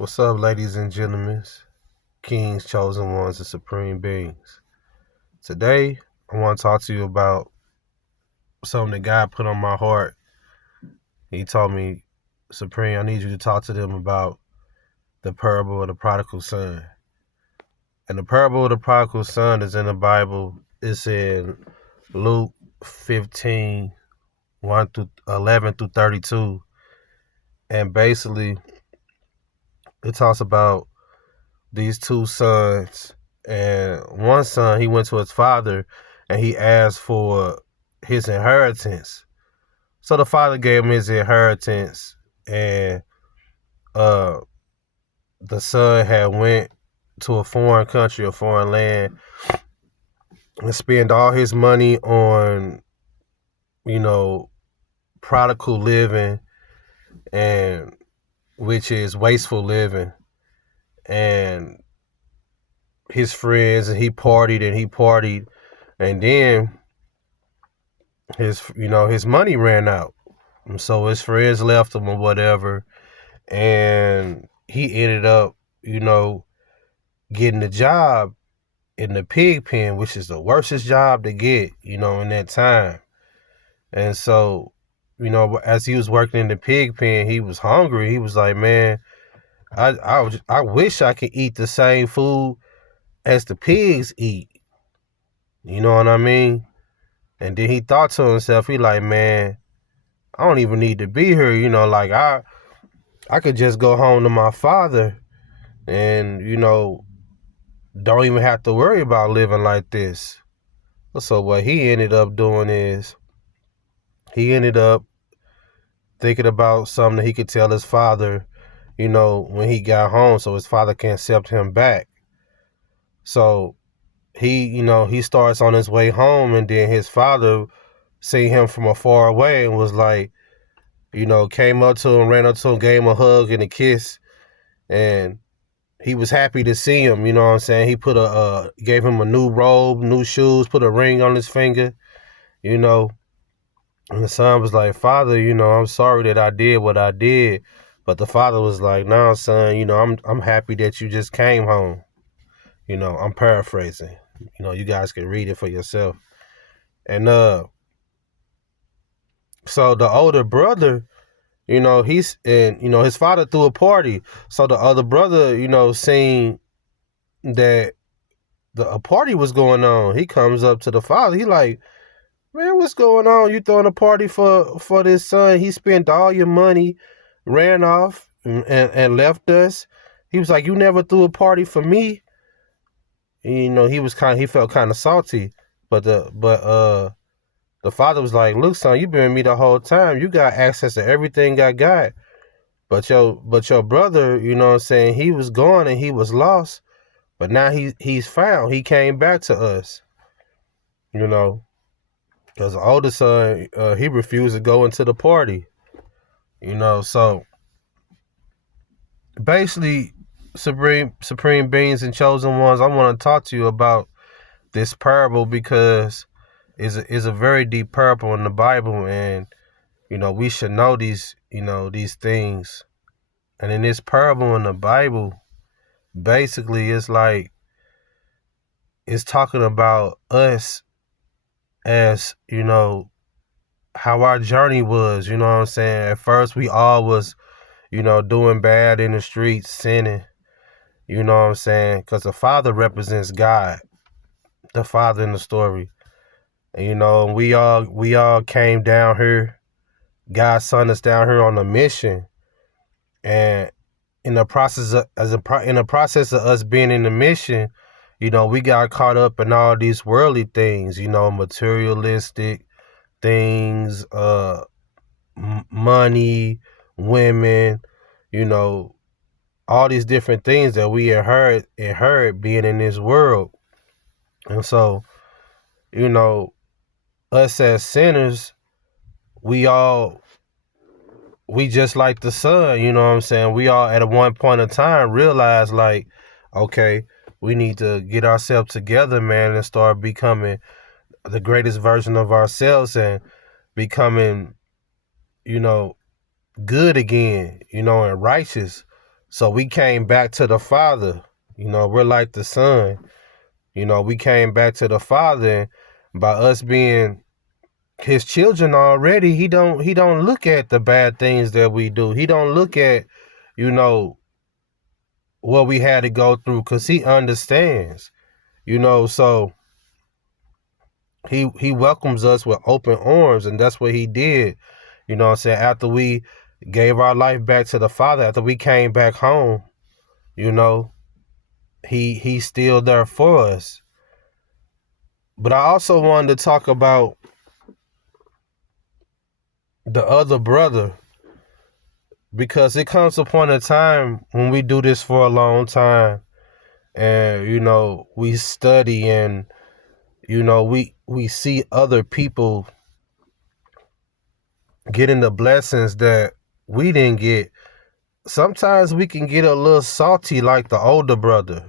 What's up, ladies and gentlemen, kings, chosen ones, and supreme beings? Today, I want to talk to you about something that God put on my heart. He told me, Supreme, I need you to talk to them about the parable of the prodigal son. And the parable of the prodigal son is in the Bible. It's in Luke 15, 1 through 11 through 32. And basically, it talks about these two sons, and one son, he went to his father and he asked for his inheritance. So the father gave him his inheritance, and uh the son had went to a foreign country, a foreign land, and spent all his money on, you know, prodigal living, and which is wasteful living. And his friends, and he partied and he partied, and then his money ran out, and so his friends left him or whatever, and he ended up getting a job in the pig pen, which is the worstest job to get in that time. And so as he was working in the pig pen, he was hungry. He was like, man, I wish I could eat the same food as the pigs eat, you know what I mean? And then he thought to himself, he like, man, I don't even need to be here. Like I could just go home to my father and, don't even have to worry about living like this. So what he ended up doing is he ended up thinking about something that he could tell his father, when he got home, so his father can accept him back. So he starts on his way home, and then his father seen him from afar away and was like, came up to him, ran up to him, gave him a hug and a kiss, and he was happy to see him. You know what I'm saying? He gave him a new robe, new shoes, put a ring on his finger, you know. And the son was like, Father, I'm sorry that I did what I did. But the father was like, no, son, I'm happy that you just came home. I'm paraphrasing. You guys can read it for yourself. And so the older brother, his father threw a party. So the other brother, seen that a party was going on. He comes up to the father. He like, man, what's going on? You throwing a party for this son? He spent all your money, ran off, and left us. He was like, you never threw a party for me. And, he felt kind of salty, but the father was like, look, son, you been with me the whole time. You got access to everything I got. But your brother, you know what I'm saying, he was gone and he was lost. But now he's found. He came back to us. Because the older son, he refused to go into the party. So basically, supreme beings and chosen ones, I want to talk to you about this parable because it's a very deep parable in the Bible, and we should know these things. And in this parable in the Bible, basically it's like it's talking about us as how our journey was. You know what I'm saying? At first we all was doing bad in the streets, sinning. You know what I'm saying? Because the father represents God, the father in the story. And we all came down here. God sent us down here on a mission, and in the process of us being in the mission, we got caught up in all these worldly things, materialistic things, money, women, all these different things that we inherit being in this world. And so, us as sinners, we just like the son, you know what I'm saying? We all at a one point of time realize like, okay, we need to get ourselves together, man, and start becoming the greatest version of ourselves and becoming, good again, and righteous. So we came back to the Father. We're like the Son. We came back to the Father, and by us being his children already, he don't look at the bad things that we do. He don't look at, you know, what we had to go through, because he understands. So he welcomes us with open arms, and that's what he did. What I'm saying? After we gave our life back to the Father, after we came back home, you know, he's still there for us. But I also wanted to talk about the other brother, because it comes upon a time when we do this for a long time, and we study, and we see other people getting the blessings that we didn't get. Sometimes we can get a little salty like the older brother,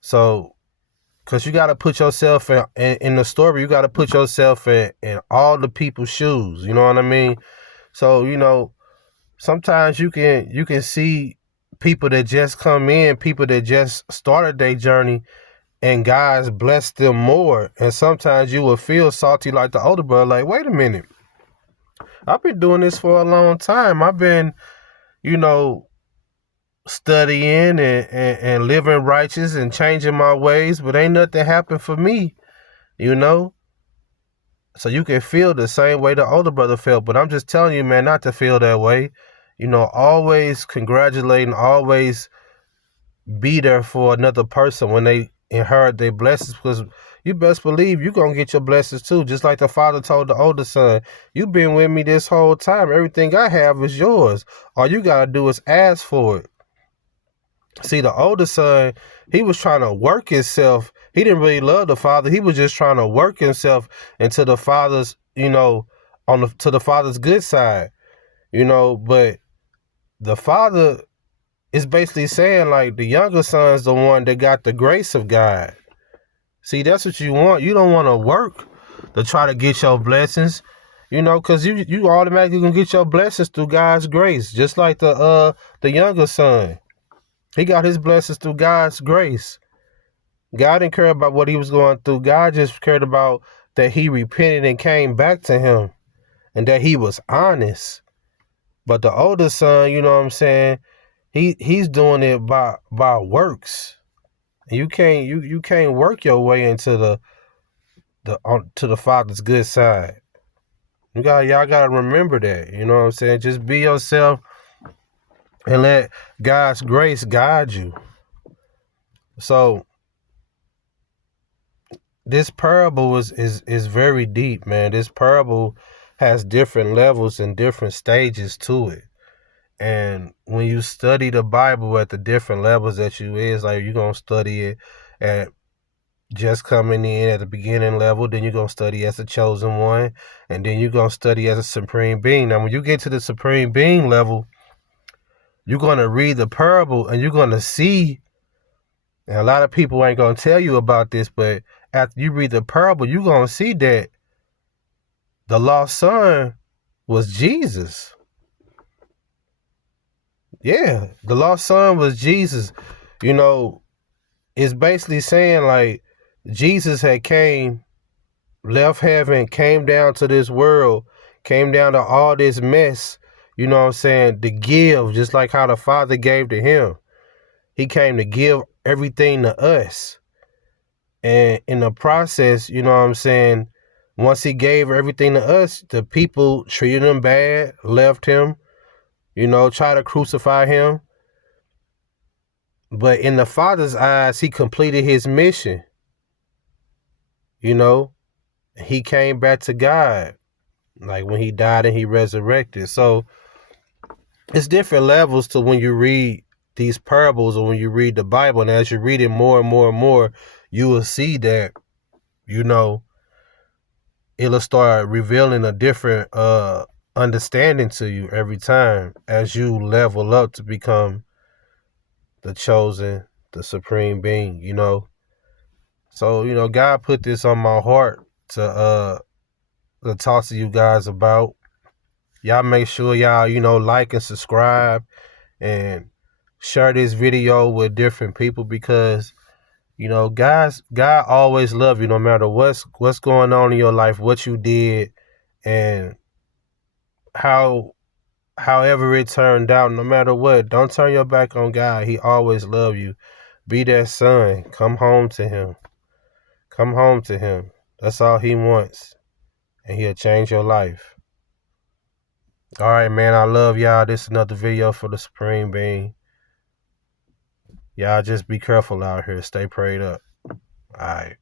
so because you got to put yourself in the story. You got to put yourself in all the people's shoes, you know what I mean? So sometimes you can see people that just come in, people that just started their journey, and God's blessed them more. And sometimes you will feel salty like the older brother, like, wait a minute, I've been doing this for a long time. I've been, you know, studying and living righteous and changing my ways, but ain't nothing happened for me, you know? So you can feel the same way the older brother felt, but I'm just telling you, man, not to feel that way. Always congratulating, always be there for another person when they inherit their blessings, because you best believe you're going to get your blessings too. Just like the father told the older son, you've been with me this whole time. Everything I have is yours. All you got to do is ask for it. See, the older son, he was trying to work himself. He didn't really love the father. He was just trying to work himself into the father's, to the father's good side, but the father is basically saying, like, the younger son's the one that got the grace of God. See, that's what you want. You don't want to work to try to get your blessings, because you automatically gonna get your blessings through God's grace, just like the younger son. He got his blessings through God's grace. God didn't care about what he was going through. God just cared about that he repented and came back to him, and that he was honest. But the older son, you know what I'm saying, he's doing it by works. And you can't work your way into to the Father's good side. Y'all gotta remember that. You know what I'm saying? Just be yourself and let God's grace guide you. So this parable is very deep, man. This parable has different levels and different stages to it. And when you study the Bible at the different levels that you is, like, you're gonna study it at just coming in at the beginning level, then you're gonna study as a chosen one, and then you're gonna study as a supreme being. Now when you get to the supreme being level, you're gonna read the parable and you're gonna see, and a lot of people ain't gonna tell you about this, but after you read the parable, you're gonna see that the lost son was Jesus. Yeah, the lost son was Jesus. It's basically saying, like, Jesus had left heaven, came down to this world, came down to all this mess, you know what I'm saying, to give, just like how the Father gave to him. He came to give everything to us. And in the process, you know what I'm saying, once he gave everything to us, the people treated him bad, left him, tried to crucify him. But in the Father's eyes, he completed his mission. He came back to God, like when he died and he resurrected. So it's different levels to when you read these parables or when you read the Bible. And as you read it more and more and more, you will see that, it'll start revealing a different understanding to you every time as you level up to become the chosen, the supreme being, So, God put this on my heart to talk to you guys about. Y'all make sure y'all, like and subscribe, and share this video with different people, because God always love you no matter what's going on in your life, what you did, and how however it turned out. No matter what, don't turn your back on God. He always love you. Be that son. Come home to him. Come home to him. That's all he wants, and he'll change your life. All right, man. I love y'all. This is another video for the Supreme Being. Y'all just be careful out here. Stay prayed up. All right.